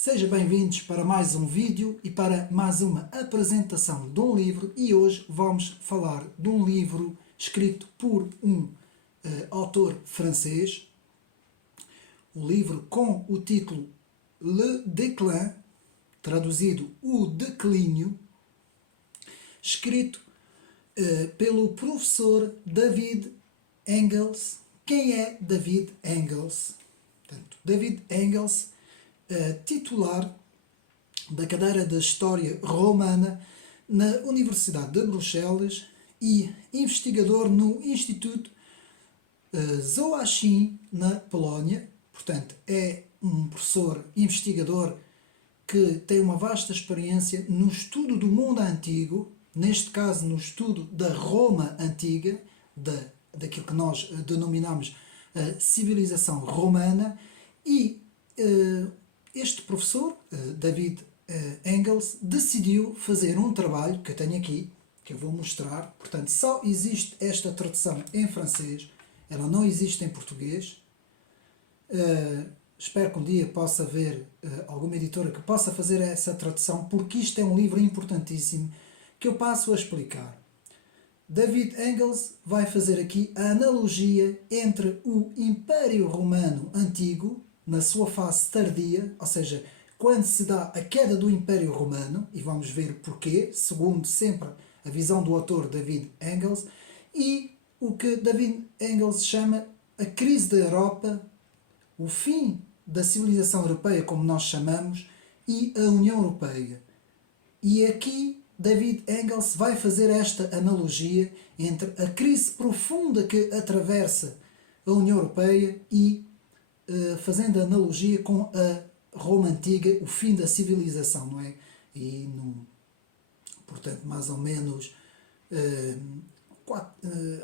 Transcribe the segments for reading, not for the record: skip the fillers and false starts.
Sejam bem-vindos para mais um vídeo e para mais uma apresentação de um livro, e hoje vamos falar de um livro escrito por um autor francês, o livro com o título Le Déclin, traduzido O Declínio, escrito pelo professor David Engels. Quem é David Engels? Portanto, David Engels, titular da cadeira de História Romana na Universidade de Bruxelas e investigador no Instituto Zoachim, na Polónia. Portanto, é um professor investigador que tem uma vasta experiência no estudo do mundo antigo, neste caso no estudo da Roma antiga, daquilo que nós denominamos a civilização romana, e este professor, David Engels, decidiu fazer um trabalho que eu tenho aqui, que eu vou mostrar. Portanto, só existe esta tradução em francês, ela não existe em português. Espero que um dia possa haver alguma editora que possa fazer essa tradução, porque isto é um livro importantíssimo que eu passo a explicar. David Engels vai fazer aqui a analogia entre o Império Romano Antigo, na sua fase tardia, ou seja, quando se dá a queda do Império Romano, e vamos ver porquê, segundo sempre a visão do autor David Engels, e o que David Engels chama a crise da Europa, o fim da civilização europeia, como nós chamamos, e a União Europeia. E aqui David Engels vai fazer esta analogia entre a crise profunda que atravessa a União Europeia e fazendo analogia com a Roma Antiga, o fim da civilização, não é? E, portanto, mais ou menos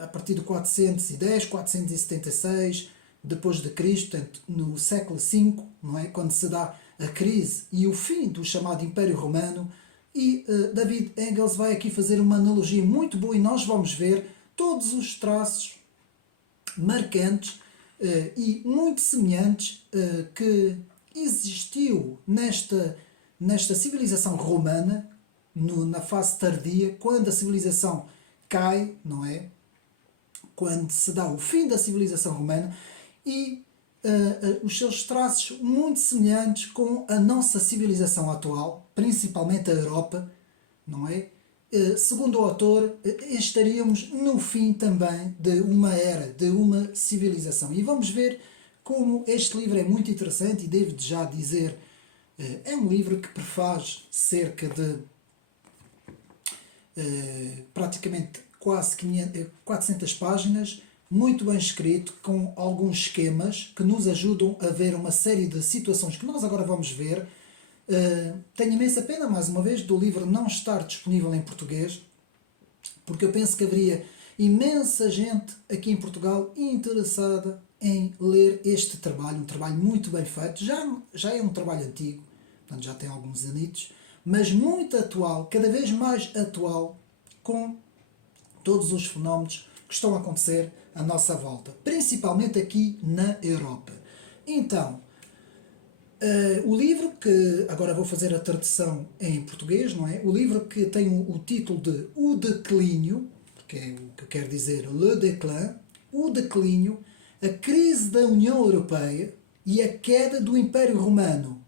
a partir de 410, 476 depois de Cristo, portanto, no século V, não é? Quando se dá a crise e o fim do chamado Império Romano. E David Engels vai aqui fazer uma analogia muito boa, e nós vamos ver todos os traços marcantes e muito semelhantes que existiu nesta civilização romana, na fase tardia, quando a civilização cai, não é? Quando se dá o fim da civilização romana, e os seus traços muito semelhantes com a nossa civilização atual, principalmente a Europa, não é? Segundo o autor, estaríamos no fim também de uma era, de uma civilização. E vamos ver como este livro é muito interessante, e devo já dizer, é um livro que prefaz cerca de praticamente quase 400 páginas, muito bem escrito, com alguns esquemas que nos ajudam a ver uma série de situações que nós agora vamos ver. Tenho imensa pena, mais uma vez, do livro não estar disponível em português, porque eu penso que haveria imensa gente aqui em Portugal interessada em ler este trabalho, um trabalho muito bem feito. Já é um trabalho antigo, portanto já tem alguns anitos, mas muito atual, cada vez mais atual, com todos os fenómenos que estão a acontecer à nossa volta, principalmente aqui na Europa. Então, o livro, que agora vou fazer a tradução em português, não é? O livro que tem o título de O Declínio, que é o que quer dizer Le Déclin, O Declínio, a crise da União Europeia e a queda do Império Romano,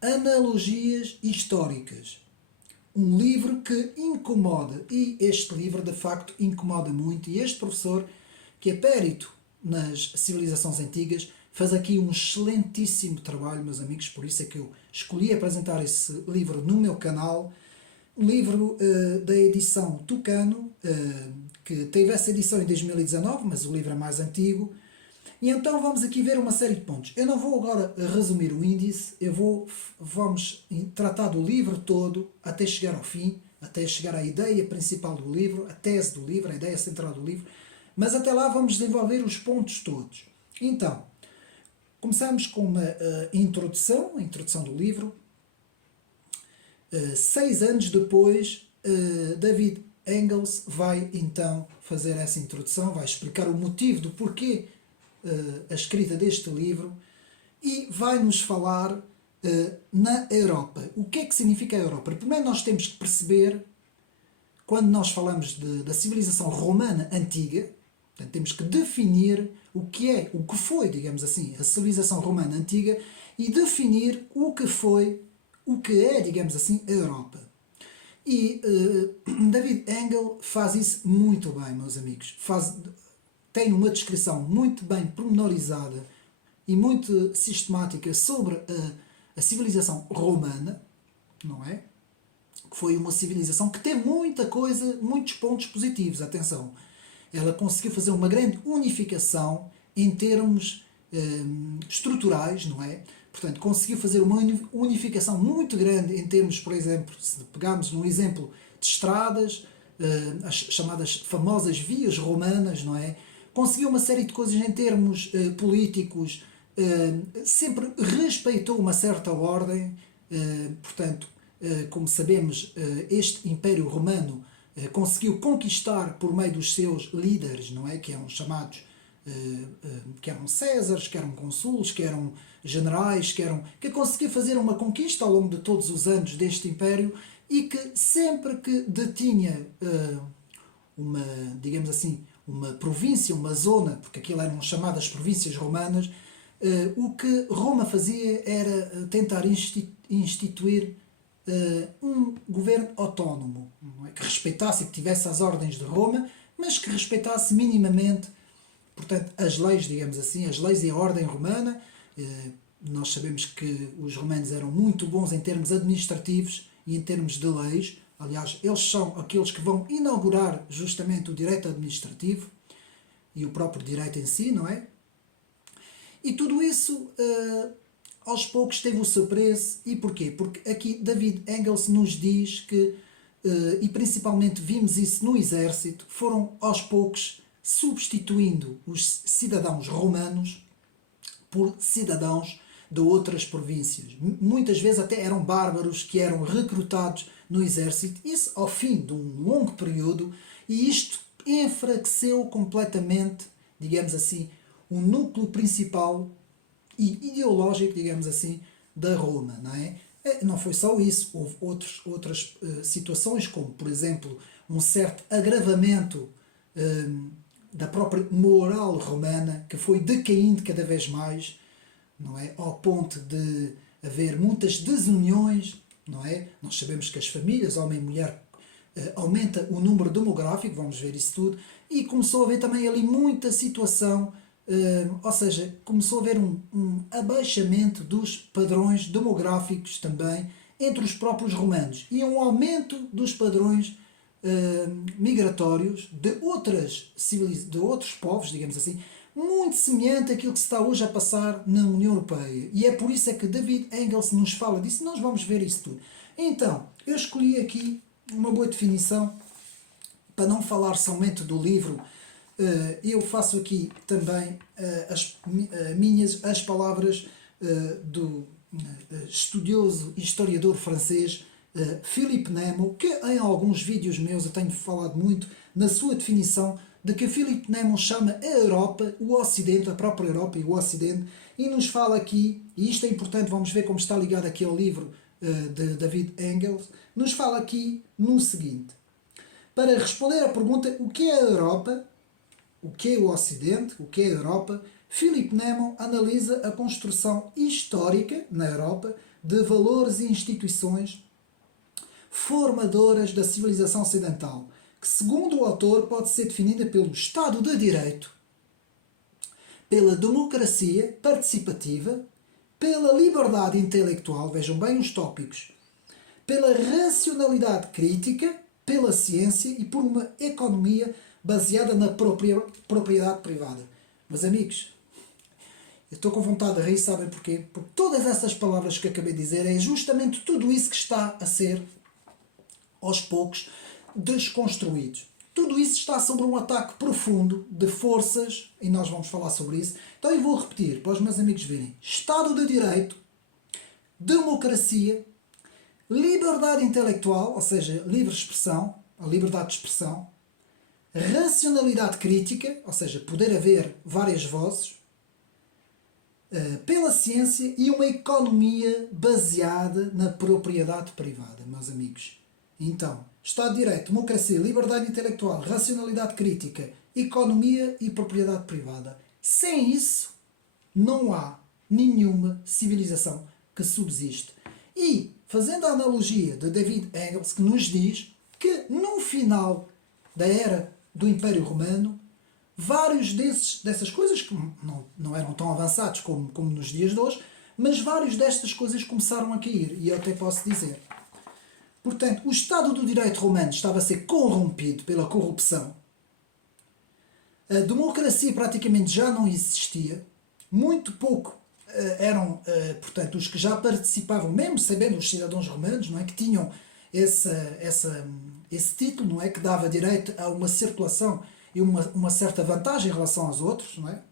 analogias históricas. Um livro que incomoda, e este livro de facto incomoda muito, e este professor, que é périto nas civilizações antigas, faz aqui um excelentíssimo trabalho, meus amigos, por isso é que eu escolhi apresentar esse livro no meu canal. Um livro da edição Tucano, que teve essa edição em 2019, mas o livro é mais antigo. E então vamos aqui ver uma série de pontos. Eu não vou agora resumir o índice, vamos tratar do livro todo até chegar ao fim, até chegar à ideia principal do livro, a tese do livro, a ideia central do livro, mas até lá vamos desenvolver os pontos todos. Então, começamos com uma introdução, a introdução do livro. 6 anos depois, David Engels vai então fazer essa introdução, vai explicar o motivo do porquê a escrita deste livro, e vai-nos falar na Europa. O que é que significa a Europa? Primeiro nós temos que perceber, quando nós falamos da civilização romana antiga, portanto, temos que definir o que é, o que foi, digamos assim, a civilização romana antiga e definir o que foi, o que é, digamos assim, a Europa. E David Engel faz isso muito bem, meus amigos. Tem uma descrição muito bem pormenorizada e muito sistemática sobre a civilização romana, não é? Que foi uma civilização que teve muita coisa, muitos pontos positivos, atenção. Ela conseguiu fazer uma grande unificação em termos estruturais, não é? Portanto, conseguiu fazer uma unificação muito grande em termos, por exemplo, se pegarmos um exemplo de estradas, as chamadas famosas vias romanas, não é? Conseguiu uma série de coisas em termos políticos, sempre respeitou uma certa ordem, portanto, como sabemos, este Império Romano conseguiu conquistar por meio dos seus líderes, não é? Que eram chamados, que eram Césares, que eram consulos, que eram generais, que conseguiu fazer uma conquista ao longo de todos os anos deste Império e que sempre que detinha uma, digamos assim, uma província, uma zona, porque aquilo eram chamadas províncias romanas, o que Roma fazia era tentar instituir um governo autónomo, não é? Que respeitasse e que tivesse as ordens de Roma, mas que respeitasse minimamente, portanto, as leis, digamos assim, as leis e a ordem romana. Nós sabemos que os romanos eram muito bons em termos administrativos e em termos de leis. Aliás, eles são aqueles que vão inaugurar justamente o direito administrativo e o próprio direito em si, não é? E tudo isso, aos poucos, teve o seu preço. E porquê? Porque aqui David Engels nos diz que, e principalmente vimos isso no exército, foram aos poucos substituindo os cidadãos romanos por cidadãos de outras províncias. Muitas vezes até eram bárbaros que eram recrutados no exército, isso ao fim de um longo período, e isto enfraqueceu completamente, digamos assim, o núcleo principal e ideológico, digamos assim, da Roma, não é? Não foi só isso, houve outras situações, como, por exemplo, um certo agravamento da própria moral romana, que foi decaindo cada vez mais, não é? Ao ponto de haver muitas desuniões, não é? Nós sabemos que as famílias, homem e mulher, aumenta o número demográfico, vamos ver isso tudo, e começou a haver também ali muita situação, ou seja, começou a haver um abaixamento dos padrões demográficos também entre os próprios romanos e um aumento dos padrões migratórios de outros povos, digamos assim, muito semelhante àquilo que se está hoje a passar na União Europeia. E é por isso é que David Engels nos fala disso. Nós vamos ver isso tudo. Então, eu escolhi aqui uma boa definição para não falar somente do livro. Eu faço aqui também as palavras do estudioso e historiador francês Philippe Nemo, que em alguns vídeos meus eu tenho falado muito na sua definição de que Philippe Nemo chama a Europa, o Ocidente, a própria Europa e o Ocidente, e nos fala aqui, e isto é importante, vamos ver como está ligado aqui ao livro de David Engels, nos fala aqui no seguinte: para responder à pergunta o que é a Europa, o que é o Ocidente, o que é a Europa, Philippe Nemo analisa a construção histórica na Europa de valores e instituições formadoras da civilização ocidental, que, segundo o autor, pode ser definida pelo Estado de Direito, pela democracia participativa, pela liberdade intelectual, vejam bem os tópicos, pela racionalidade crítica, pela ciência e por uma economia baseada na propriedade privada. Meus amigos, eu estou com vontade de rir, sabem porquê? Porque todas essas palavras que acabei de dizer é justamente tudo isso que está a ser, aos poucos, desconstruídos. Tudo isso está sobre um ataque profundo de forças, e nós vamos falar sobre isso. Então eu vou repetir, para os meus amigos verem: Estado de Direito, democracia, liberdade intelectual, ou seja, livre expressão, a liberdade de expressão, racionalidade crítica, ou seja, poder haver várias vozes, pela ciência e uma economia baseada na propriedade privada, meus amigos. Então, Estado de Direito, democracia, liberdade intelectual, racionalidade crítica, economia e propriedade privada. Sem isso, não há nenhuma civilização que subsiste. E, fazendo a analogia de David Engels, que nos diz que no final da era do Império Romano, vários dessas coisas, que não eram tão avançados como nos dias de hoje, mas vários destas coisas começaram a cair, e eu até posso dizer. Portanto, o Estado do Direito Romano estava a ser corrompido pela corrupção. A democracia praticamente já não existia. Muito pouco eram, portanto, os que já participavam, mesmo sabendo os cidadãos romanos, não é, que tinham esse título, não é, que dava direito a uma circulação e uma certa vantagem em relação aos outros, não é?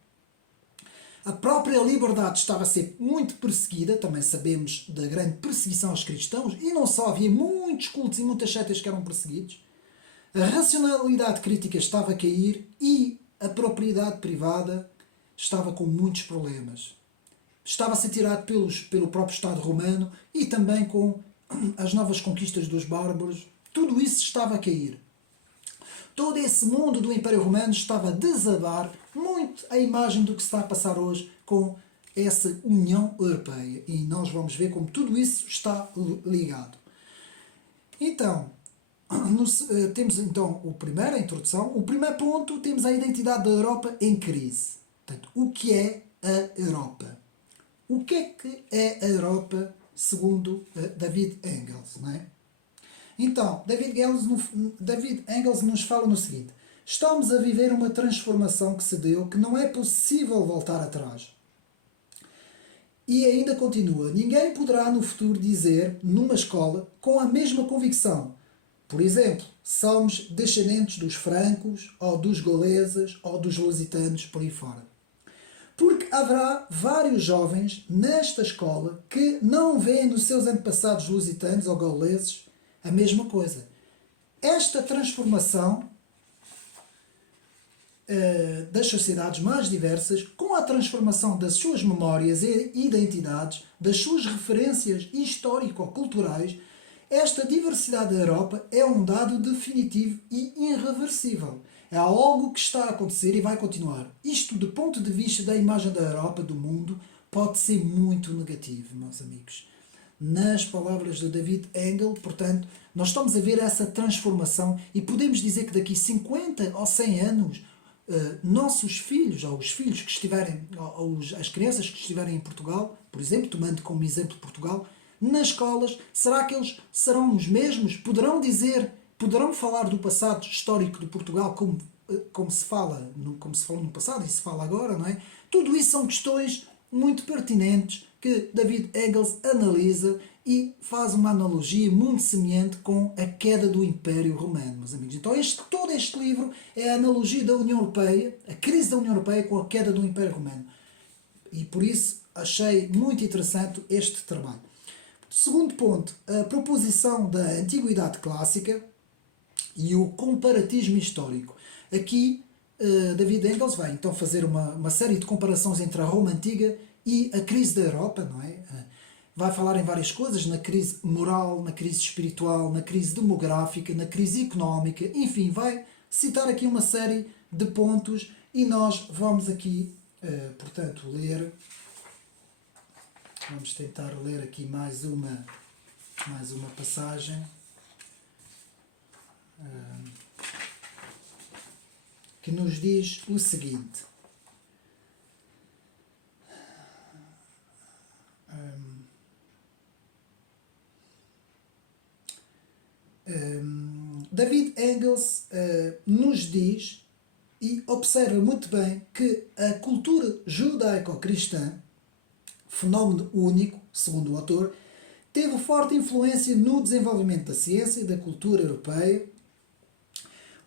A própria liberdade estava a ser muito perseguida, também sabemos da grande perseguição aos cristãos, e não só, havia muitos cultos e muitas seitas que eram perseguidos. A racionalidade crítica estava a cair e a propriedade privada estava com muitos problemas. Estava a ser tirado pelo próprio Estado romano e também com as novas conquistas dos bárbaros. Tudo isso estava a cair. Todo esse mundo do Império Romano estava a desabar muito a imagem do que se está a passar hoje com essa União Europeia. E nós vamos ver como tudo isso está ligado. Então, temos então a introdução. O primeiro ponto, temos a identidade da Europa em crise. Portanto, o que é a Europa? O que é a Europa segundo David Engels, não é? Então, David Engels nos fala no seguinte: estamos a viver uma transformação que se deu, que não é possível voltar atrás. E ainda continua: ninguém poderá no futuro dizer, numa escola, com a mesma convicção, por exemplo, somos descendentes dos francos, ou dos gauleses, ou dos lusitanos, por aí fora. Porque haverá vários jovens nesta escola que não veem nos seus antepassados lusitanos ou gauleses a mesma coisa. Esta transformação das sociedades mais diversas, com a transformação das suas memórias e identidades, das suas referências histórico-culturais, esta diversidade da Europa é um dado definitivo e irreversível. É algo que está a acontecer e vai continuar. Isto, do ponto de vista da imagem da Europa, do mundo, pode ser muito negativo, meus amigos. Nas palavras de David Engels, portanto, nós estamos a ver essa transformação e podemos dizer que daqui 50 ou 100 anos, nossos filhos, ou os filhos que estiverem, ou as crianças que estiverem em Portugal, por exemplo, tomando como exemplo Portugal, nas escolas, será que eles serão os mesmos? Poderão falar do passado histórico de Portugal como se fala no passado e se fala agora, não é? Tudo isso são questões muito pertinentes que David Engels analisa e faz uma analogia muito semelhante com a queda do Império Romano, meus amigos. Então todo este livro é a analogia da União Europeia, a crise da União Europeia com a queda do Império Romano. E por isso achei muito interessante este trabalho. Segundo ponto, a proposição da Antiguidade Clássica e o comparatismo histórico. Aqui, David Engels vai então fazer uma série de comparações entre a Roma Antiga e a crise da Europa, não é? Vai falar em várias coisas, na crise moral, na crise espiritual, na crise demográfica, na crise económica, enfim, vai citar aqui uma série de pontos e nós vamos aqui, portanto, ler. Vamos tentar ler aqui mais uma passagem. Que nos diz o seguinte. David Engels nos diz e observa muito bem que a cultura judaico-cristã, fenómeno único, segundo o autor, teve forte influência no desenvolvimento da ciência e da cultura europeia,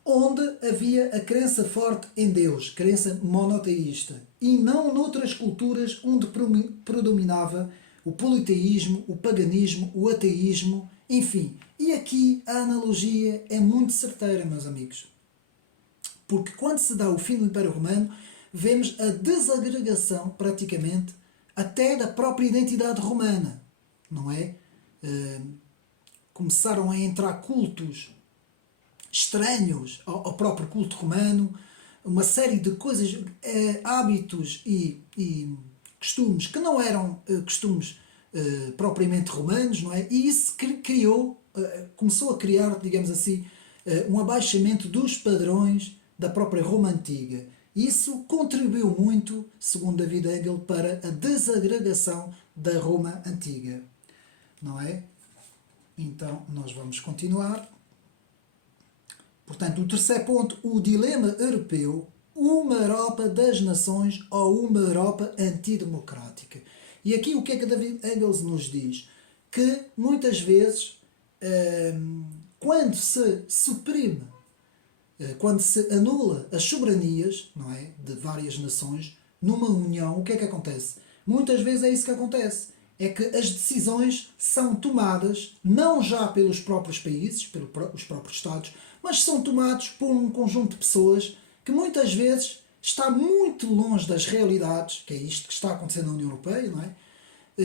onde havia a crença forte em Deus, crença monoteísta, e não noutras culturas onde predominava o politeísmo, o paganismo, o ateísmo, enfim. E aqui a analogia é muito certeira, meus amigos. Porque quando se dá o fim do Império Romano, vemos a desagregação, praticamente, até da própria identidade romana, não é? Começaram a entrar cultos estranhos ao próprio culto romano, uma série de coisas, hábitos e costumes que não eram costumes propriamente romanos, não é? E isso criou, começou a criar, digamos assim, um abaixamento dos padrões da própria Roma antiga. Isso contribuiu muito, segundo David Hegel, para a desagregação da Roma antiga, não é? Então, nós vamos continuar. Portanto, o terceiro ponto, o dilema europeu, uma Europa das nações ou uma Europa antidemocrática. E aqui o que é que David Engels nos diz? Que muitas vezes, quando se suprime, quando se anula as soberanias, não é, de várias nações, numa união, o que é que acontece? Muitas vezes é isso que acontece. É que as decisões são tomadas não já pelos próprios países, pelos próprios Estados, mas são tomados por um conjunto de pessoas que muitas vezes está muito longe das realidades, que é isto que está acontecendo na União Europeia, não é?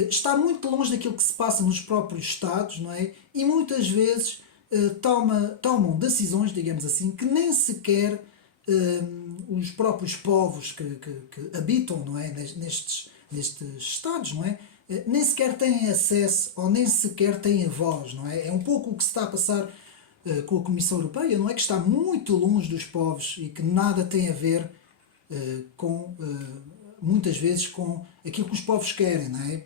Está muito longe daquilo que se passa nos próprios Estados, não é? E muitas vezes tomam decisões, digamos assim, que nem sequer os próprios povos que habitam, não é? nestes Estados, não é? Nem sequer têm acesso ou nem sequer têm voz, não é? É um pouco o que se está a passar com a Comissão Europeia, não é? Que está muito longe dos povos e que nada tem a ver com, muitas vezes, com aquilo que os povos querem, não é?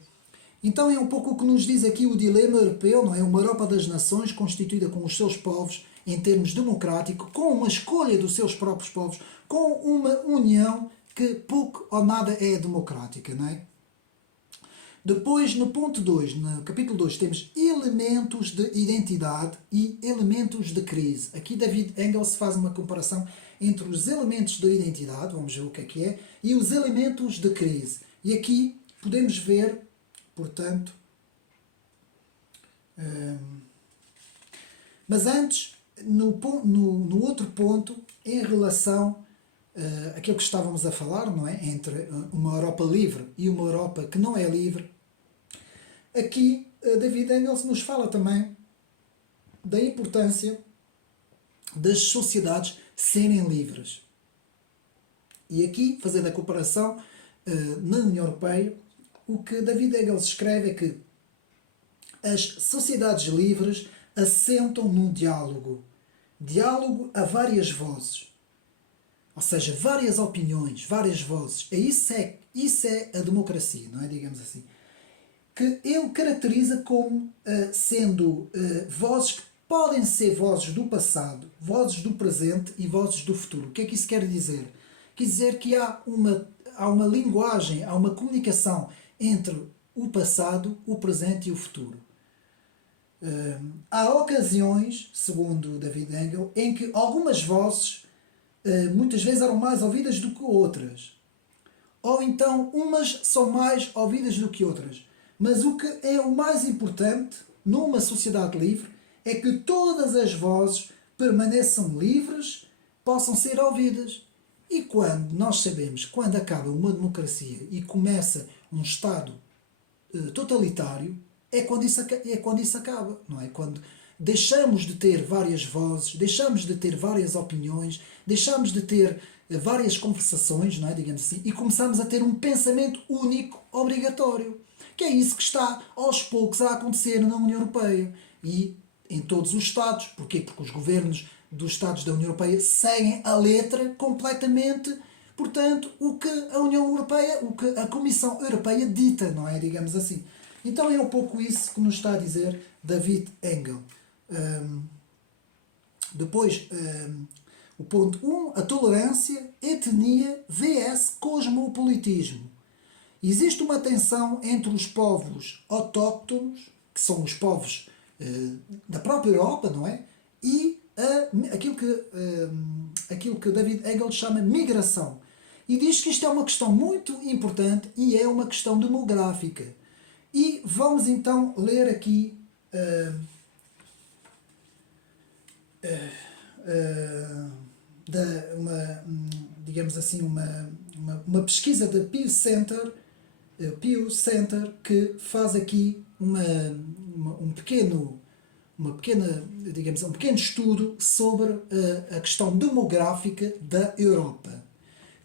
Então é um pouco o que nos diz aqui o dilema europeu, não é? Uma Europa das nações constituída com os seus povos em termos democráticos, com uma escolha dos seus próprios povos, com uma união que pouco ou nada é democrática, não é? Depois, no ponto 2, no capítulo 2, temos elementos de identidade e elementos de crise. Aqui David Engels faz uma comparação entre os elementos de identidade, vamos ver o que é, e os elementos de crise. E aqui podemos ver, portanto... mas antes, no outro ponto, em relação àquilo que estávamos a falar, não é? Entre uma Europa livre e uma Europa que não é livre, aqui David Engels nos fala também da importância das sociedades serem livres. E aqui, fazendo a comparação na União Europeia, o que David Engels escreve é que as sociedades livres assentam num diálogo. Diálogo a várias vozes. Ou seja, várias opiniões, várias vozes. Isso é a democracia, não é? Digamos assim. Que ele caracteriza como sendo vozes que podem ser vozes do passado, vozes do presente e vozes do futuro. O que é que isso quer dizer? Quer dizer que há uma linguagem, há uma comunicação entre o passado, o presente e o futuro. Há ocasiões, segundo David Engel, em que algumas vozes muitas vezes eram mais ouvidas do que outras. Ou então umas são mais ouvidas do que outras. Mas o que é o mais importante numa sociedade livre é que todas as vozes permaneçam livres, possam ser ouvidas. E quando nós sabemos, quando acaba uma democracia e começa um Estado totalitário, é quando isso acaba, não é? Quando deixamos de ter várias vozes, deixamos de ter várias opiniões, deixamos de ter várias conversações, não é? Digamos assim, e começamos a ter um pensamento único obrigatório. Que é isso que está aos poucos a acontecer na União Europeia e em todos os Estados. Porquê? Porque os governos dos Estados da União Europeia seguem a letra completamente, portanto, o que a União Europeia, o que a Comissão Europeia dita, não é? Digamos assim. Então é um pouco isso que nos está a dizer David Engel. Depois, o ponto 1, a tolerância, etnia vs cosmopolitismo. Existe uma tensão entre os povos autóctonos, que são os povos da própria Europa, não é? E aquilo que David Hegel chama migração. E diz que isto é uma questão muito importante e é uma questão demográfica. E vamos então ler aqui digamos assim, uma pesquisa da Pew Center Pew Center, que faz aqui um pequeno, digamos, um pequeno estudo sobre a questão demográfica da Europa.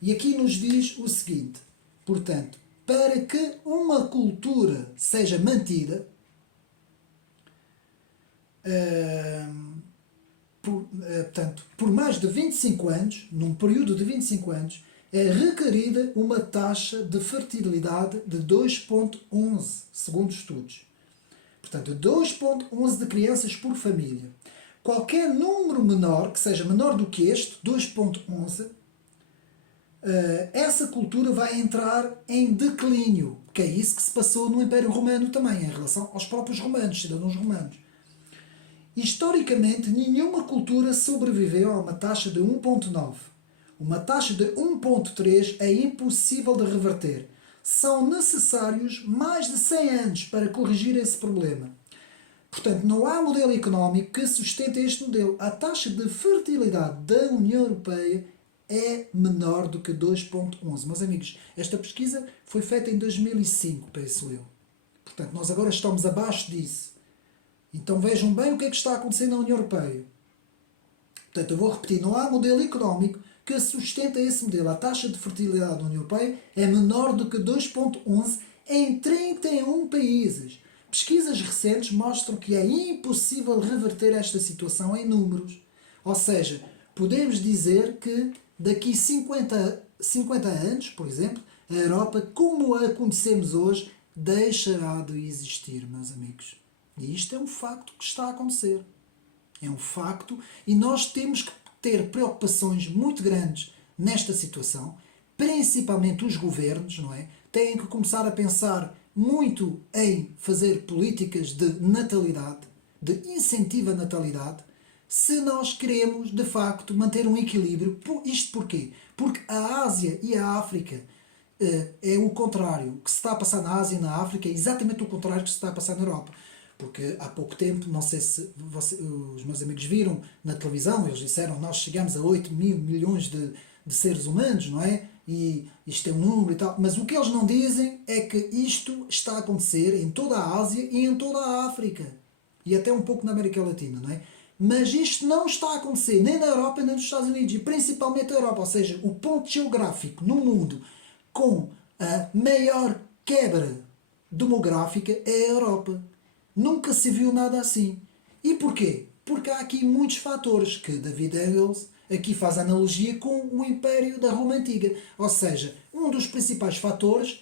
E aqui nos diz o seguinte, portanto, para que uma cultura seja mantida, por mais de 25 anos, num período de 25 anos, é requerida uma taxa de fertilidade de 2,11, segundo estudos. Portanto, 2,11 de crianças por família. Qualquer número menor, que seja menor do que este, 2,11, essa cultura vai entrar em declínio, que é isso que se passou no Império Romano também, em relação aos próprios romanos, cidadãos romanos. Historicamente, nenhuma cultura sobreviveu a uma taxa de 1,9. Uma taxa de 1,3 é impossível de reverter. São necessários mais de 100 anos para corrigir esse problema. Portanto, não há modelo económico que sustente este modelo. A taxa de fertilidade da União Europeia é menor do que 2,11. Meus amigos, esta pesquisa foi feita em 2005, penso eu. Portanto, nós agora estamos abaixo disso. Então vejam bem o que é que está acontecendo na União Europeia. Portanto, eu vou repetir, não há modelo económico que sustenta esse modelo. A taxa de fertilidade da União Europeia é menor do que 2,11 em 31 países. Pesquisas recentes mostram que é impossível reverter esta situação em números. Ou seja, podemos dizer que daqui 50 anos, por exemplo, a Europa, como a conhecemos hoje, deixará de existir, meus amigos. E isto é um facto que está a acontecer. É um facto e nós temos que ter preocupações muito grandes nesta situação, principalmente os governos, não é? Têm que começar a pensar muito em fazer políticas de natalidade, de incentivo à natalidade, se nós queremos, de facto, manter um equilíbrio. Isto porquê? Porque a Ásia e a África é o contrário. O que se está a passar na Ásia e na África é exatamente o contrário que se está a passar na Europa. Porque há pouco tempo, não sei se os meus amigos viram na televisão, eles disseram que nós chegamos a 8 mil milhões de seres humanos, não é? E isto é um número e tal. Mas o que eles não dizem é que isto está a acontecer em toda a Ásia e em toda a África. E até um pouco na América Latina, não é? Mas isto não está a acontecer nem na Europa nem nos Estados Unidos. E principalmente a Europa. Ou seja, o ponto geográfico no mundo com a maior quebra demográfica é a Europa. Nunca se viu nada assim. E porquê? Porque há aqui muitos fatores que David Engels aqui faz analogia com o Império da Roma Antiga. Ou seja, um dos principais fatores,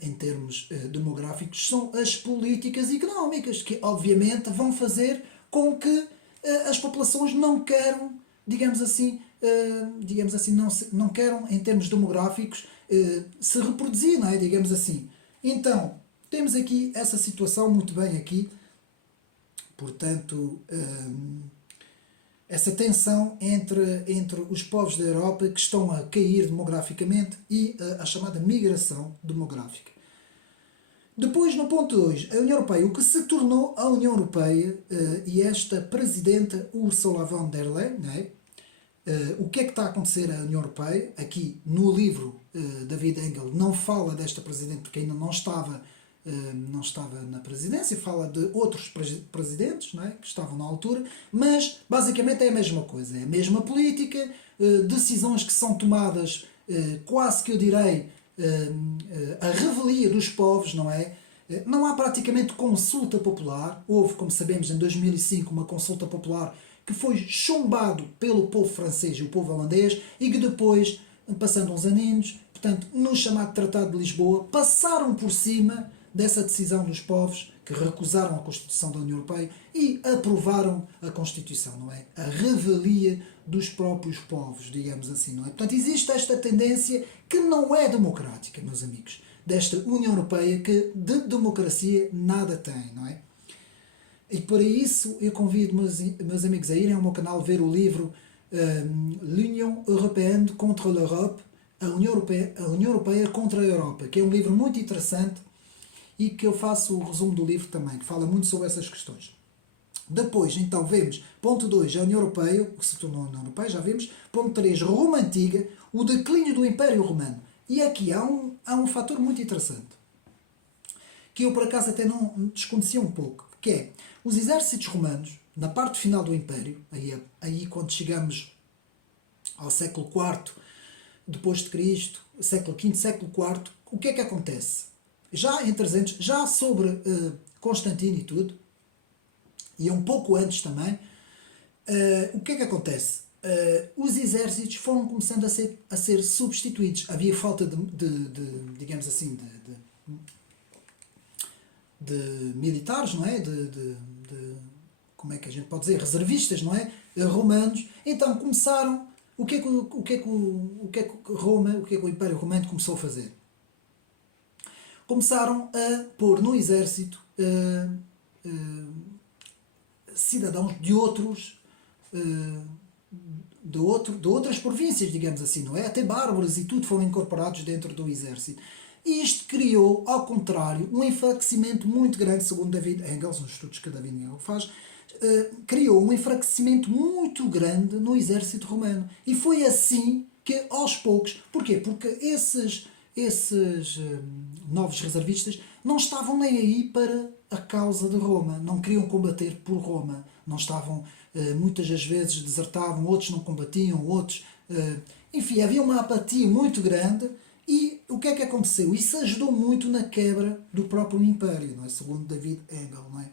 em termos demográficos, são as políticas económicas, que obviamente vão fazer com que as populações não queiram, digamos assim, não queiram, em termos demográficos, se reproduzir, não é? Digamos assim. Então, temos aqui essa situação muito bem aqui, portanto, essa tensão entre os povos da Europa que estão a cair demograficamente e a chamada migração demográfica. Depois, no ponto 2, a União Europeia, o que se tornou a União Europeia e esta presidenta Ursula von der Leyen, né? O que é que está a acontecer à União Europeia? Aqui no livro David Engel não fala desta presidente porque ainda não estava na presidência, fala de outros presidentes, não é? Que estavam na altura, mas basicamente é a mesma coisa, é a mesma política, decisões que são tomadas quase que eu direi a revelia dos povos, não é? Não há praticamente consulta popular. Houve, como sabemos, em 2005 uma consulta popular que foi chumbado pelo povo francês e o povo holandês e que depois, passando uns aninhos, portanto, no chamado Tratado de Lisboa, passaram por cima dessa decisão dos povos que recusaram a Constituição da União Europeia e aprovaram a Constituição, não é? A revelia dos próprios povos, digamos assim, não é? Portanto, existe esta tendência que não é democrática, meus amigos, desta União Europeia que de democracia nada tem, não é? E para isso eu convido meus amigos a irem ao meu canal ver o livro L'Union Européenne contre l'Europe, a União Europeia contra a Europa, que é um livro muito interessante e que eu faço o resumo do livro também, que fala muito sobre essas questões. Depois, então, vemos, ponto 2, a União Europeia, o que se tornou a União Europeia, já vimos. Ponto 3, Roma Antiga, o declínio do Império Romano. E aqui há um fator muito interessante. que eu por acaso até não desconhecia um pouco, que é os exércitos romanos, na parte final do Império, aí quando chegamos ao século IV depois de Cristo, século V, século IV, o que é que acontece? Já em 300, já sobre Constantino e tudo, e um pouco antes também, o que é que acontece? Os exércitos foram começando a ser substituídos. Havia falta digamos assim, de militares, não é? Como é que a gente pode dizer? Reservistas, não é? Romanos. Então começaram. O que é que Roma, o que é que o Império Romano começou a fazer? Começaram a pôr no exército cidadãos de outros de outras províncias, digamos assim, não é? Até bárbaros e tudo foram incorporados dentro do exército. E isto criou, ao contrário, um enfraquecimento muito grande, segundo David Engels, nos estudos que David Engels faz, criou um enfraquecimento muito grande no exército romano. E foi assim que, aos poucos, porquê? Porque esses novos reservistas não estavam nem aí para a causa de Roma, não queriam combater por Roma, não estavam, muitas das vezes desertavam, outros não combatiam, outros, enfim, havia uma apatia muito grande. E o que é que aconteceu? Isso ajudou muito na quebra do próprio Império, não é? Segundo David Engel, não é?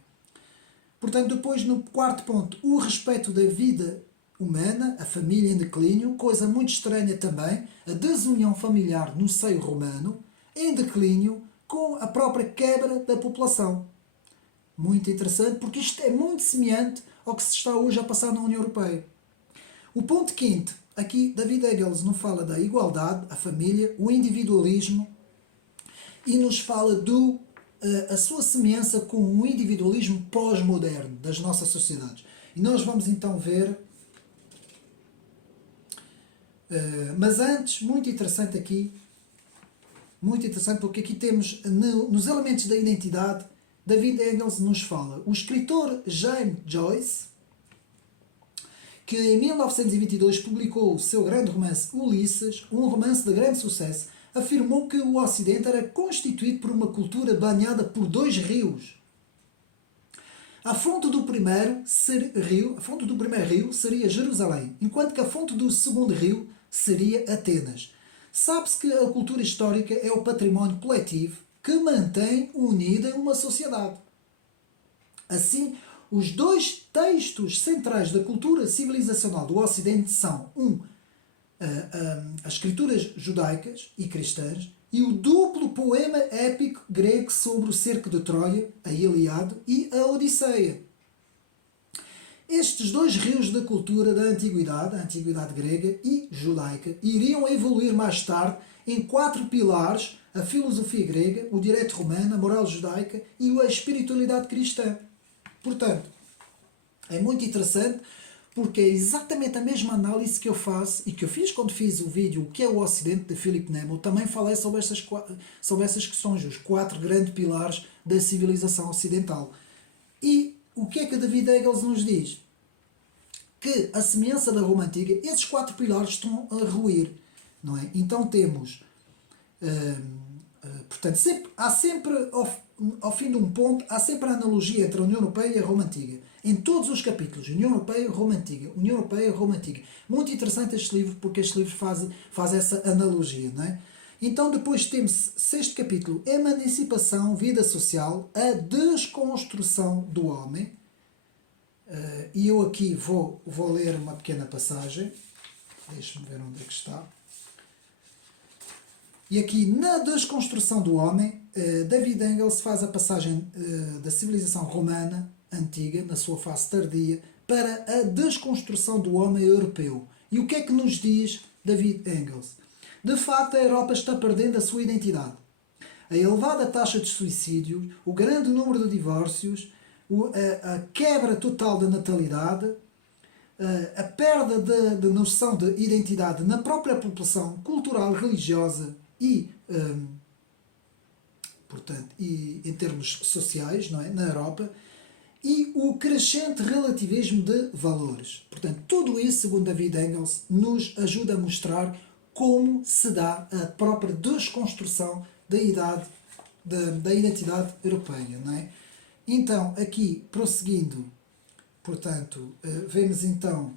Portanto, depois no quarto ponto, o respeito da vida humana, a família em declínio, coisa muito estranha também, a desunião familiar no seio romano, em declínio com a própria quebra da população. Muito interessante, porque isto é muito semelhante ao que se está hoje a passar na União Europeia. O ponto quinto, aqui David Engels nos fala da igualdade, a família, o individualismo e nos fala a sua semelhança com o individualismo pós-moderno das nossas sociedades. E nós vamos então ver. Mas antes, muito interessante aqui, muito interessante porque aqui temos nos elementos da identidade, David Engels nos fala. O escritor James Joyce, que em 1922 publicou o seu grande romance Ulisses, um romance de grande sucesso, afirmou que o Ocidente era constituído por uma cultura banhada por dois rios. A fonte do primeiro rio seria Jerusalém, enquanto que a fonte do segundo rio seria Atenas. Sabe-se que a cultura histórica é o património coletivo que mantém unida uma sociedade. Assim, os dois textos centrais da cultura civilizacional do Ocidente são as escrituras judaicas e cristãs e o duplo poema épico grego sobre o cerco de Troia, a Ilíada e a Odisseia. Estes dois rios da cultura da antiguidade, a antiguidade grega e judaica, iriam evoluir mais tarde em quatro pilares: a filosofia grega, o direito romano, a moral judaica e a espiritualidade cristã. Portanto, é muito interessante porque é exatamente a mesma análise que eu faço e que eu fiz quando fiz o vídeo O que é o Ocidente, de Philip Nemo. Também falei sobre essas questões, os quatro grandes pilares da civilização ocidental. E o que é que David Engels nos diz? Que a semelhança da Roma Antiga, esses quatro pilares estão a ruir, não é? Então temos, portanto, há sempre, ao fim de um ponto, há sempre a analogia entre a União Europeia e a Roma Antiga. Em todos os capítulos, União Europeia, Roma Antiga, União Europeia, Roma Antiga. Muito interessante este livro, porque este livro faz essa analogia, não é? Então depois temos sexto capítulo, emancipação, vida social, a desconstrução do homem. E eu aqui vou ler uma pequena passagem. Deixa-me ver onde é que está. E aqui, na desconstrução do homem, David Engels faz a passagem da civilização romana antiga, na sua fase tardia, para a desconstrução do homem europeu. E o que é que nos diz David Engels? De facto, a Europa está perdendo a sua identidade. A elevada taxa de suicídio, o grande número de divórcios, a quebra total da natalidade, a perda de noção de identidade na própria população cultural, religiosa portanto, e em termos sociais, não é? Na Europa, e o crescente relativismo de valores. Portanto, tudo isso, segundo David Engels, nos ajuda a mostrar como se dá a própria desconstrução da da identidade europeia, não é? Então, aqui, prosseguindo, portanto, vemos então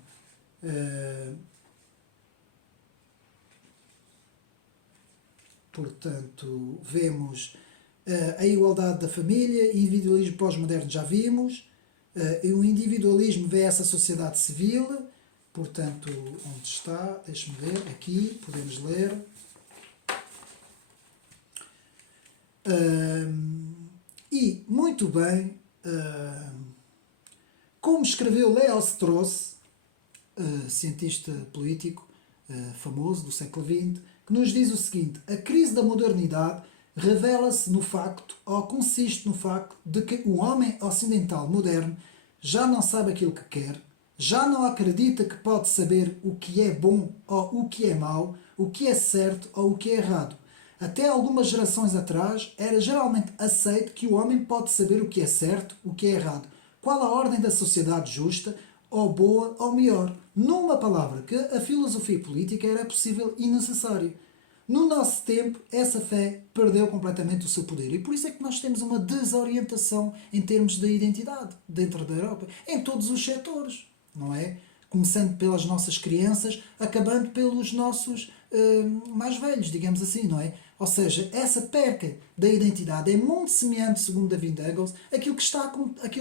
vemos a igualdade da família, individualismo pós-moderno já vimos, o individualismo vs a sociedade civil, portanto, onde está? Deixe-me ver, aqui, podemos ler. E, muito bem, como escreveu Leo Strauss, cientista político famoso do século XX, que nos diz o seguinte: a crise da modernidade revela-se no facto, ou consiste no facto, de que o homem ocidental moderno já não sabe aquilo que quer, já não acredita que pode saber o que é bom ou o que é mau, o que é certo ou o que é errado. Até algumas gerações atrás, era geralmente aceito que o homem pode saber o que é certo, o que é errado, qual a ordem da sociedade justa, ou boa ou melhor. Numa palavra, que a filosofia política era possível e necessária. No nosso tempo, essa fé perdeu completamente o seu poder. E por isso é que nós temos uma desorientação em termos de identidade dentro da Europa, em todos os setores, não é? Começando pelas nossas crianças, acabando pelos nossos mais velhos, digamos assim, não é? Ou seja, essa perca da identidade é muito semelhante, segundo David Engels, aquilo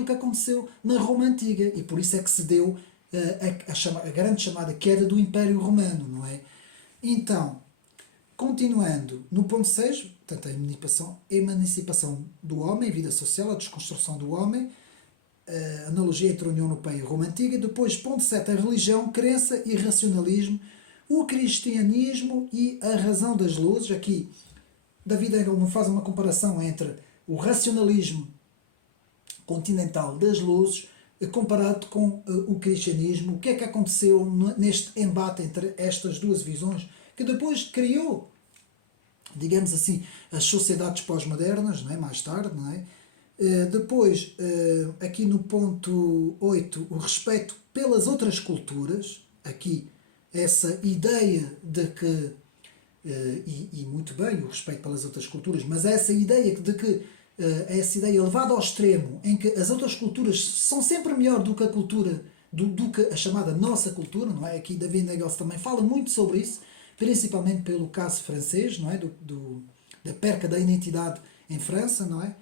que aconteceu na Roma Antiga. E por isso é que se deu a grande chamada queda do Império Romano, não é? Então, continuando no ponto 6, portanto, a emancipação do homem, a vida social, a desconstrução do homem, a analogia entre a União Europeia e a Roma Antiga. Depois, ponto 7, a religião, crença e racionalismo, o cristianismo e a razão das luzes. Aqui, David Engels faz uma comparação entre o racionalismo continental das luzes comparado com o cristianismo. O que é que aconteceu neste embate entre estas duas visões, que depois criou, digamos assim, as sociedades pós-modernas, não é? Mais tarde, não é? Depois, aqui no ponto 8, o respeito pelas outras culturas, aqui essa ideia de que, e muito bem, o respeito pelas outras culturas, mas essa ideia de que, essa ideia levada ao extremo, em que as outras culturas são sempre melhor do que a cultura, do que a chamada nossa cultura, não é? Aqui David Engels também fala muito sobre isso, principalmente pelo caso francês, não é? Da perca da identidade em França, não é?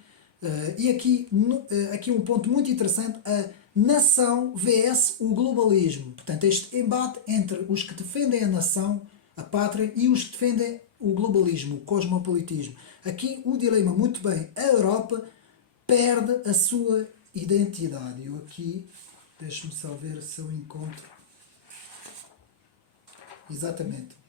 E aqui um ponto muito interessante, a nação vs o globalismo. Portanto, este embate entre os que defendem a nação, a pátria, e os que defendem o globalismo, o cosmopolitismo. Aqui o dilema, muito bem, a Europa perde a sua identidade. Eu aqui, deixe-me só ver se eu encontro. Exatamente.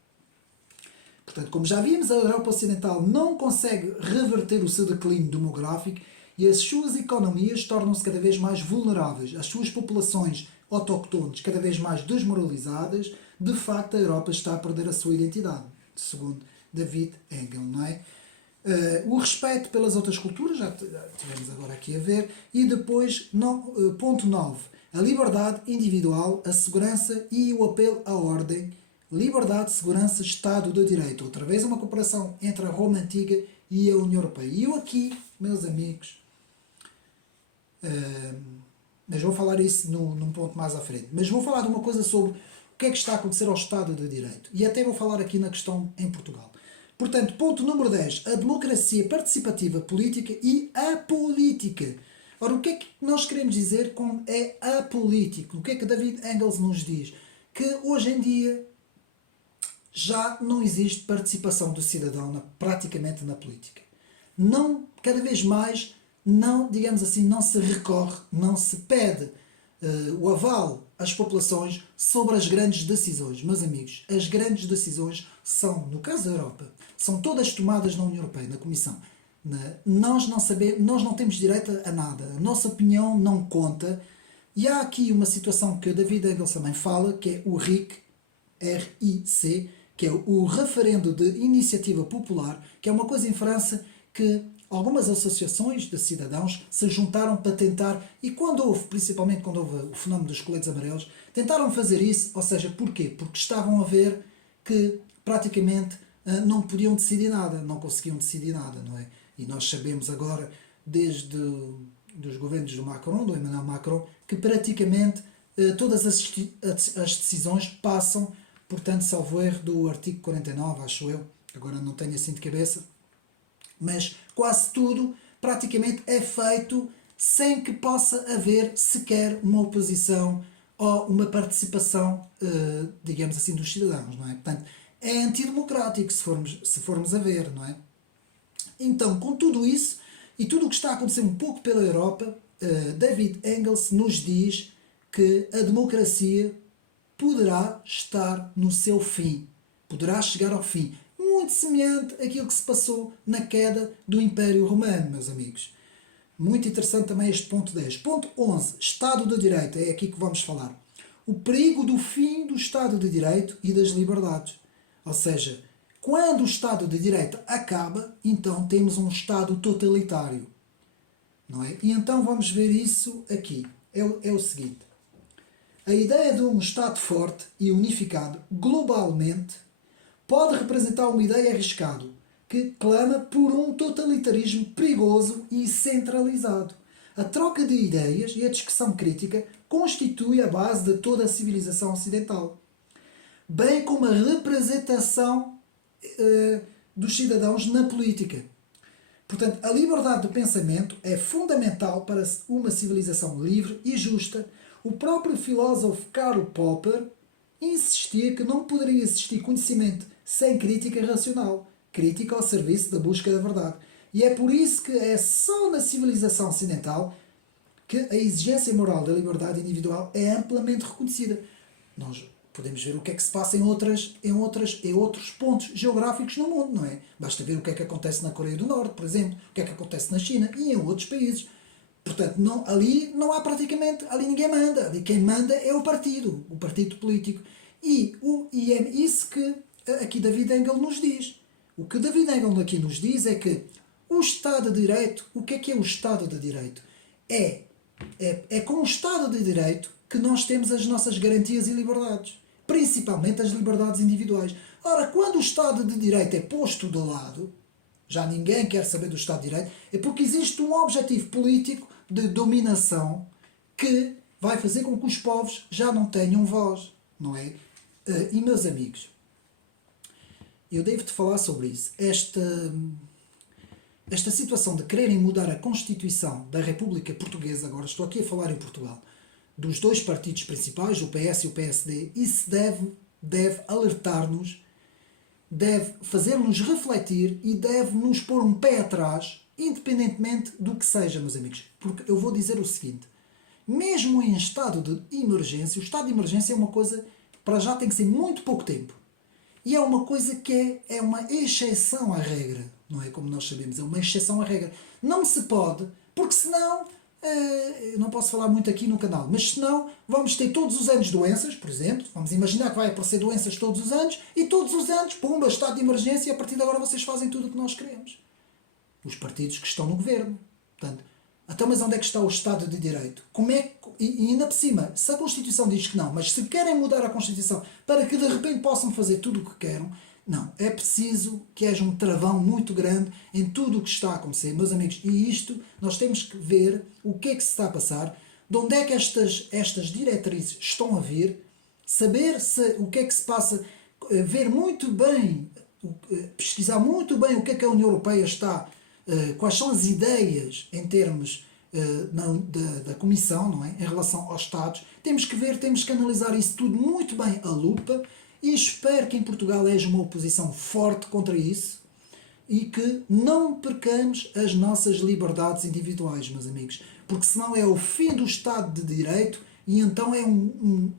Portanto, como já vimos, a Europa Ocidental não consegue reverter o seu declínio demográfico e as suas economias tornam-se cada vez mais vulneráveis, as suas populações autóctones cada vez mais desmoralizadas. De facto, a Europa está a perder a sua identidade, segundo David Engels, não é? O respeito pelas outras culturas, já tivemos agora aqui a ver, e depois, ponto 9, a liberdade individual, a segurança e o apelo à ordem. Liberdade, segurança, Estado de Direito. Outra vez uma comparação entre a Roma Antiga e a União Europeia. E eu aqui, meus amigos, mas vou falar isso num ponto mais à frente, mas vou falar de uma coisa sobre o que é que está a acontecer ao Estado de Direito. E até vou falar aqui na questão em Portugal. Portanto, ponto número 10, a democracia participativa política e a política. Ora, o que é que nós queremos dizer com é apolítico? O que é que David Engels nos diz? Que hoje em dia já não existe participação do cidadão praticamente na política. Não, cada vez mais, não, digamos assim, não se recorre, não se pede o aval às populações sobre as grandes decisões. Meus amigos, as grandes decisões são, no caso da Europa, são todas tomadas na União Europeia, na Comissão. Nós não temos direito a nada, a nossa opinião não conta. E há aqui uma situação que o David Engels também fala, que é o RIC, R-I-C, que é o Referendo de Iniciativa Popular, que é uma coisa em França que algumas associações de cidadãos se juntaram para tentar, e principalmente quando houve o fenómeno dos coletes amarelos, tentaram fazer isso, ou seja, porquê? Porque estavam a ver que praticamente não podiam decidir nada, não conseguiam decidir nada, não é? E nós sabemos agora, desde dos governos do Macron, do Emmanuel Macron, que praticamente todas as decisões passam, portanto, salvo erro, do artigo 49, acho eu, agora não tenho assim de cabeça, mas quase tudo praticamente é feito sem que possa haver sequer uma oposição ou uma participação, digamos assim, dos cidadãos, não é? Portanto, é antidemocrático se formos a ver, não é? Então, com tudo isso e tudo o que está a acontecer um pouco pela Europa, David Engels nos diz que a democracia poderá estar no seu fim, poderá chegar ao fim. Muito semelhante àquilo que se passou na queda do Império Romano, meus amigos. Muito interessante também este ponto 10. Ponto 11. Estado de Direito. É aqui que vamos falar. O perigo do fim do Estado de Direito e das liberdades. Ou seja, quando o Estado de Direito acaba, então temos um Estado totalitário. Não é? E então vamos ver isso aqui. É o seguinte. A ideia de um Estado forte e unificado globalmente pode representar uma ideia arriscada que clama por um totalitarismo perigoso e centralizado. A troca de ideias e a discussão crítica constitui a base de toda a civilização ocidental, bem como a representação dos cidadãos na política. Portanto, a liberdade de pensamento é fundamental para uma civilização livre e justa. O próprio filósofo Karl Popper insistia que não poderia existir conhecimento sem crítica racional, crítica ao serviço da busca da verdade. E é por isso que é só na civilização ocidental que a exigência moral da liberdade individual é amplamente reconhecida. Nós podemos ver o que é que se passa em outros pontos geográficos no mundo, não é? Basta ver o que é que acontece na Coreia do Norte, por exemplo, o que é que acontece na China e em outros países. Portanto, ali não há praticamente, ali ninguém manda. Ali quem manda é o partido político. E é isso que aqui David Engel nos diz. O que David Engel aqui nos diz é que o Estado de Direito, o que é o Estado de Direito? É com o Estado de Direito que nós temos as nossas garantias e liberdades. Principalmente as liberdades individuais. Ora, quando o Estado de Direito é posto de lado, já ninguém quer saber do Estado de Direito, é porque existe um objetivo político de dominação que vai fazer com que os povos já não tenham voz, não é? E meus amigos, eu devo-te falar sobre isso. Esta situação de quererem mudar a Constituição da República Portuguesa, agora estou aqui a falar em Portugal, dos dois partidos principais, o PS e o PSD, isso deve alertar-nos, deve fazer-nos refletir e deve nos pôr um pé atrás, independentemente do que seja, meus amigos. Porque eu vou dizer o seguinte, mesmo em estado de emergência, o estado de emergência é uma coisa que para já tem que ser muito pouco tempo. E é uma coisa que é uma exceção à regra, não é? Como nós sabemos, é uma exceção à regra. Não se pode, porque senão, eu não posso falar muito aqui no canal, mas senão vamos ter todos os anos doenças, por exemplo, vamos imaginar que vai aparecer doenças todos os anos, e todos os anos, pumba, estado de emergência, e a partir de agora vocês fazem tudo o que nós queremos. Os partidos que estão no governo. Portanto, então, mas onde é que está o Estado de Direito? Como é que, e ainda por cima, se a Constituição diz que não, mas se querem mudar a Constituição para que de repente possam fazer tudo o que queiram, não. É preciso que haja um travão muito grande em tudo o que está a acontecer, meus amigos. E isto, nós temos que ver o que é que se está a passar, de onde é que estas diretrizes estão a vir, saber o que é que se passa, ver muito bem, pesquisar muito bem o que é que a União Europeia está, quais são as ideias em termos da Comissão, não é? Em relação aos Estados. Temos que ver, temos que analisar isso tudo muito bem à lupa e espero que em Portugal haja uma oposição forte contra isso e que não percamos as nossas liberdades individuais, meus amigos, porque senão é o fim do Estado de Direito e então é um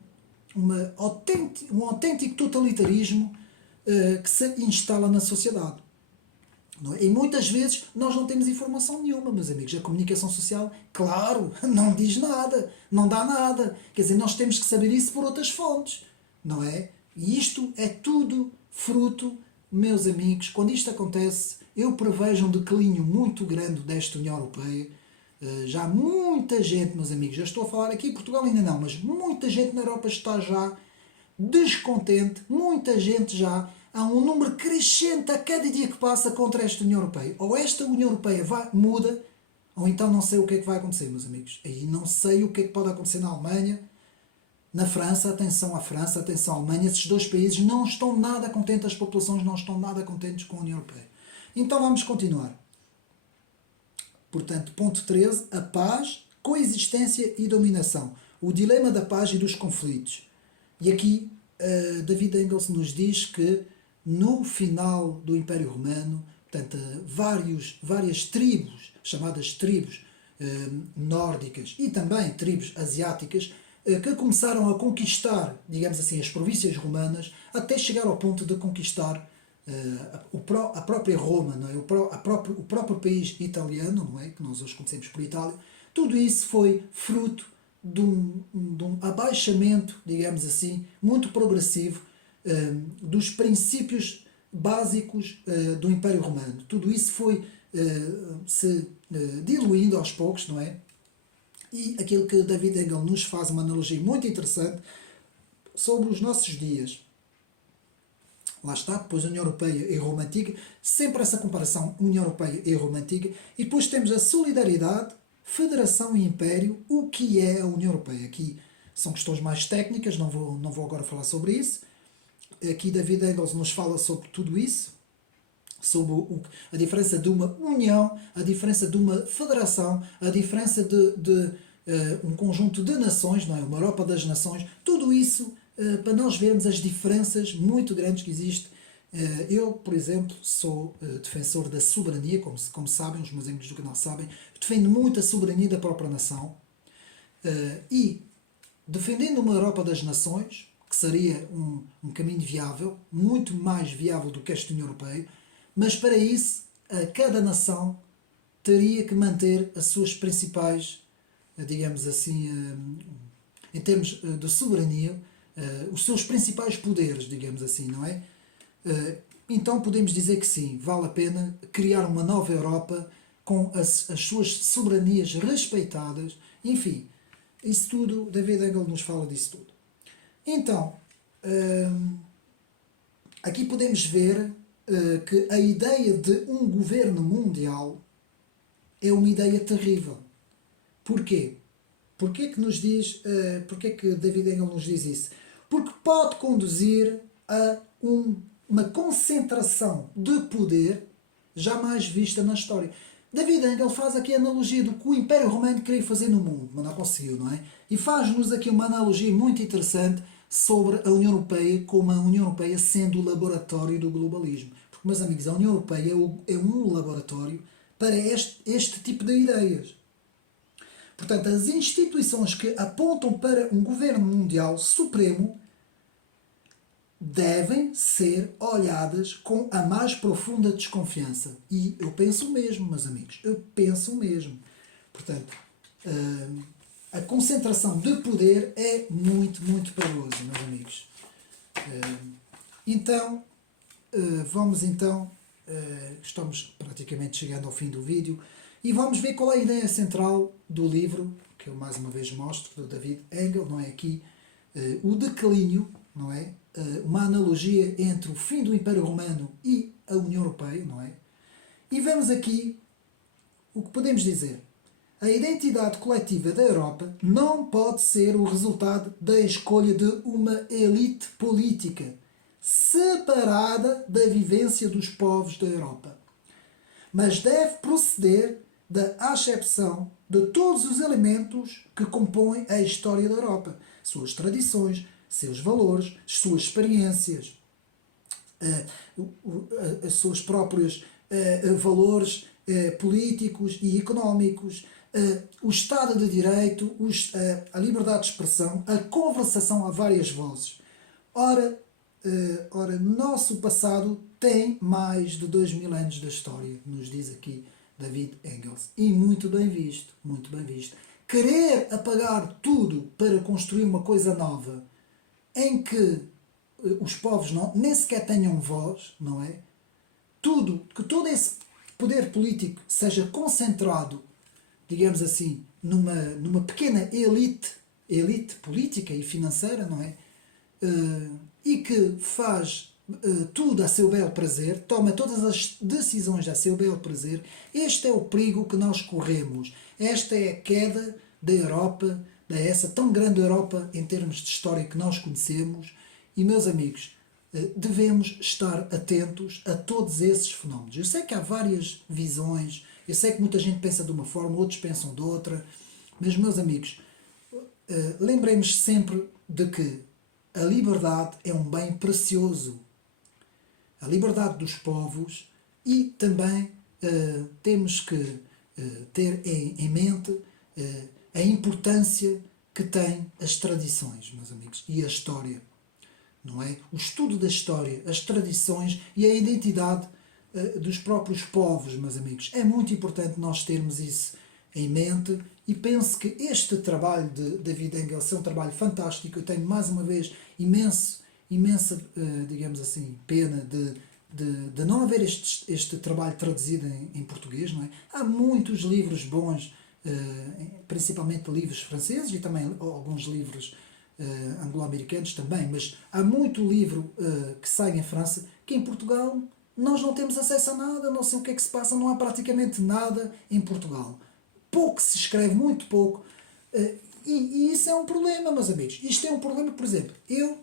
autêntico totalitarismo que se instala na sociedade. Não é? E muitas vezes nós não temos informação nenhuma, meus amigos. A comunicação social, claro, não diz nada, não dá nada. Quer dizer, nós temos que saber isso por outras fontes, não é? E isto é tudo fruto, meus amigos, quando isto acontece, eu prevejo um declínio muito grande desta União Europeia. Já muita gente, meus amigos, já estou a falar aqui, Portugal ainda não, mas muita gente na Europa está já descontente, muita gente já há um número crescente a cada dia que passa contra esta União Europeia. Ou esta União Europeia muda, ou então não sei o que é que vai acontecer, meus amigos. Aí não sei o que é que pode acontecer na Alemanha, na França, atenção à França, atenção à Alemanha. Esses dois países não estão nada contentes, as populações não estão nada contentes com a União Europeia. Então vamos continuar. Portanto, ponto 13, a paz, coexistência e dominação. O dilema da paz e dos conflitos. E aqui David Engels nos diz que no final do Império Romano, portanto, várias tribos, chamadas tribos nórdicas e também tribos asiáticas, que começaram a conquistar, digamos assim, as províncias romanas, até chegar ao ponto de conquistar a própria Roma, não é? o próprio país italiano, não é? Que nós hoje conhecemos por Itália. Tudo isso foi fruto de um abaixamento, digamos assim, muito progressivo dos princípios básicos do Império Romano. Tudo isso foi se diluindo aos poucos, não é? E aquilo que David Engel nos faz uma analogia muito interessante sobre os nossos dias. Lá está, depois União Europeia e Roma Antiga, sempre essa comparação União Europeia e Roma Antiga, e depois temos a solidariedade, federação e império, o que é a União Europeia. Aqui são questões mais técnicas, não vou agora falar sobre isso. Aqui David Engels nos fala sobre tudo isso, sobre a diferença de uma união, a diferença de uma federação, a diferença de um conjunto de nações, não é? Uma Europa das nações, tudo isso para nós vermos as diferenças muito grandes que existem. Eu, por exemplo, sou defensor da soberania, como sabem, os meus amigos do canal sabem, defendo muito a soberania da própria nação e defendendo uma Europa das nações, que seria um caminho viável, muito mais viável do que esta União Europeia, mas para isso cada nação teria que manter as suas principais, digamos assim, em termos de soberania, os seus principais poderes, digamos assim, não é? Então podemos dizer que sim, vale a pena criar uma nova Europa com as suas soberanias respeitadas, enfim, isso tudo, David Engel nos fala disso tudo. Então, aqui podemos ver que a ideia de um governo mundial é uma ideia terrível. Porquê? Porquê que David Engel nos diz isso? Porque pode conduzir a uma concentração de poder jamais vista na história. David Engel faz aqui a analogia do que o Império Romano queria fazer no mundo, mas não conseguiu, não é? E faz-nos aqui uma analogia muito interessante sobre a União Europeia, como a União Europeia sendo o laboratório do globalismo. Porque, meus amigos, a União Europeia é um laboratório para este tipo de ideias. Portanto, as instituições que apontam para um governo mundial supremo devem ser olhadas com a mais profunda desconfiança. E eu penso o mesmo, meus amigos. Eu penso o mesmo. Portanto, a concentração de poder é muito, muito perigoso, meus amigos. Então, estamos praticamente chegando ao fim do vídeo e vamos ver qual é a ideia central do livro, que eu mais uma vez mostro, do David Engel, não é aqui, o declínio, não é? Uma analogia entre o fim do Império Romano e a União Europeia, não é? E vemos aqui o que podemos dizer. A identidade coletiva da Europa não pode ser o resultado da escolha de uma elite política separada da vivência dos povos da Europa, mas deve proceder da acepção de todos os elementos que compõem a história da Europa, suas tradições, seus valores, suas experiências, os seus próprios valores políticos e económicos, o Estado de Direito, a liberdade de expressão, a conversação a várias vozes. Ora, nosso passado tem mais de 2000 anos da história, nos diz aqui David Engels. E muito bem visto, muito bem visto. Querer apagar tudo para construir uma coisa nova, em que os povos nem sequer tenham voz, não é? Que todo esse poder político seja concentrado, digamos assim, numa pequena elite política e financeira, não é? E que faz tudo a seu belo prazer, toma todas as decisões a seu belo prazer. Este é o perigo que nós corremos. Esta é a queda da Europa, da essa tão grande Europa em termos de história que nós conhecemos. E, meus amigos, devemos estar atentos a todos esses fenómenos. Eu sei que há várias visões, eu sei que muita gente pensa de uma forma, outros pensam de outra, mas, meus amigos, lembremos sempre de que a liberdade é um bem precioso. A liberdade dos povos, e também temos que ter em mente a importância que têm as tradições, meus amigos, e a história. Não é? O estudo da história, as tradições e a identidade dos próprios povos, meus amigos. É muito importante nós termos isso em mente, e penso que este trabalho de David Engels é um trabalho fantástico. Eu tenho mais uma vez imensa, digamos assim, pena de não haver este trabalho traduzido em português. Não é? Há muitos livros bons, principalmente livros franceses e também alguns livros anglo-americanos também, mas há muito livro que sai em França que em Portugal nós não temos acesso a nada, não sei o que é que se passa, não há praticamente nada em Portugal. Pouco se escreve, muito pouco, e isso é um problema, meus amigos. Isto é um problema, por exemplo, eu,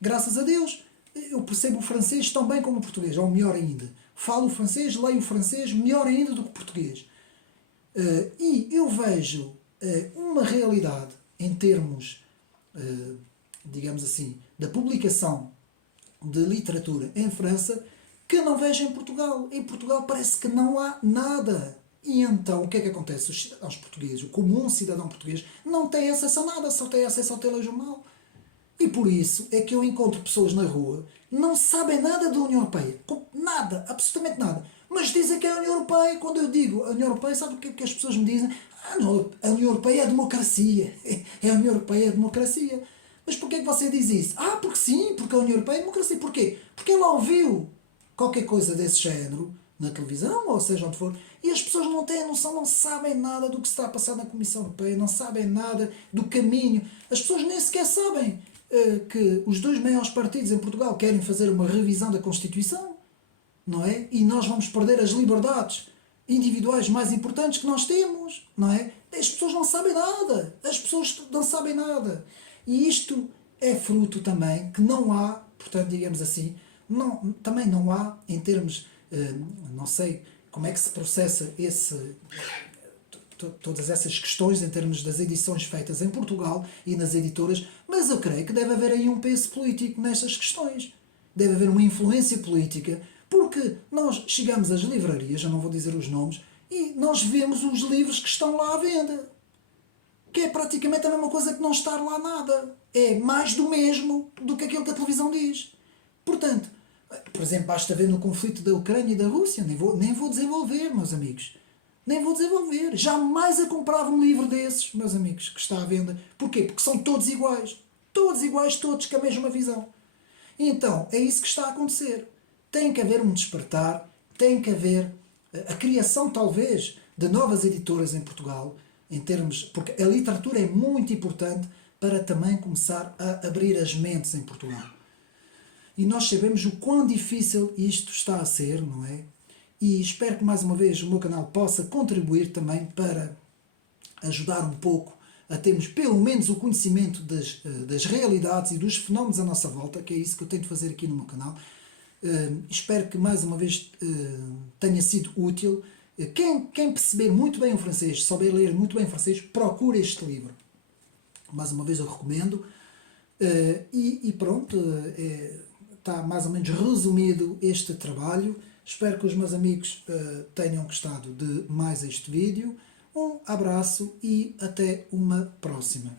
graças a Deus, eu percebo o francês tão bem como o português, ou melhor ainda. Falo o francês, leio o francês melhor ainda do que o português. E eu vejo uma realidade em termos, digamos assim, da publicação de literatura em França que não vejo em Portugal. Em Portugal parece que não há nada. E então o que é que acontece? Os cidadãos portugueses, o comum cidadão português, não tem acesso a nada, só tem acesso ao telejornal. E por isso é que eu encontro pessoas na rua que não sabem nada da União Europeia. Nada, absolutamente nada. Mas dizem que é a União Europeia. Quando eu digo a União Europeia, sabe o que é que as pessoas me dizem? Ah, não, a União Europeia é a democracia. É a União Europeia é a democracia. Mas porquê é que você diz isso? Ah, porque sim, porque a União Europeia é a democracia. Porquê? Porque ela ouviu qualquer coisa desse género na televisão, ou seja onde for, e as pessoas não têm noção, não sabem nada do que se está a passar na Comissão Europeia, não sabem nada do caminho. As pessoas nem sequer sabem que os dois maiores partidos em Portugal querem fazer uma revisão da Constituição, não é? E nós vamos perder as liberdades individuais mais importantes que nós temos, não é? As pessoas não sabem nada, as pessoas não sabem nada. E isto é fruto também que não há, portanto, digamos assim, também não há, em termos, não sei como é que se processa todas essas questões em termos das edições feitas em Portugal e nas editoras, mas eu creio que deve haver aí um peso político nestas questões. Deve haver uma influência política, porque nós chegamos às livrarias, eu não vou dizer os nomes, e nós vemos os livros que estão lá à venda. Que é praticamente a mesma coisa que não estar lá nada. É mais do mesmo do que aquilo que a televisão diz. Portanto, por exemplo, basta ver no conflito da Ucrânia e da Rússia, nem vou desenvolver, meus amigos. Nem vou desenvolver. Jamais eu comprava um livro desses, meus amigos, que está à venda. Porquê? Porque são todos iguais. Todos iguais, todos com a mesma visão. Então, é isso que está a acontecer. Tem que haver um despertar, tem que haver a criação, talvez, de novas editoras em Portugal, em termos, porque a literatura é muito importante para também começar a abrir as mentes em Portugal. E nós sabemos o quão difícil isto está a ser, não é? E espero que mais uma vez o meu canal possa contribuir também para ajudar um pouco a termos pelo menos o conhecimento das realidades e dos fenómenos à nossa volta, que é isso que eu tento fazer aqui no meu canal. Espero que mais uma vez tenha sido útil. Quem perceber muito bem o francês, souber ler muito bem o francês, procure este livro. Mais uma vez eu recomendo. E pronto, está mais ou menos resumido este trabalho. Espero que os meus amigos tenham gostado de mais este vídeo. Um abraço e até uma próxima.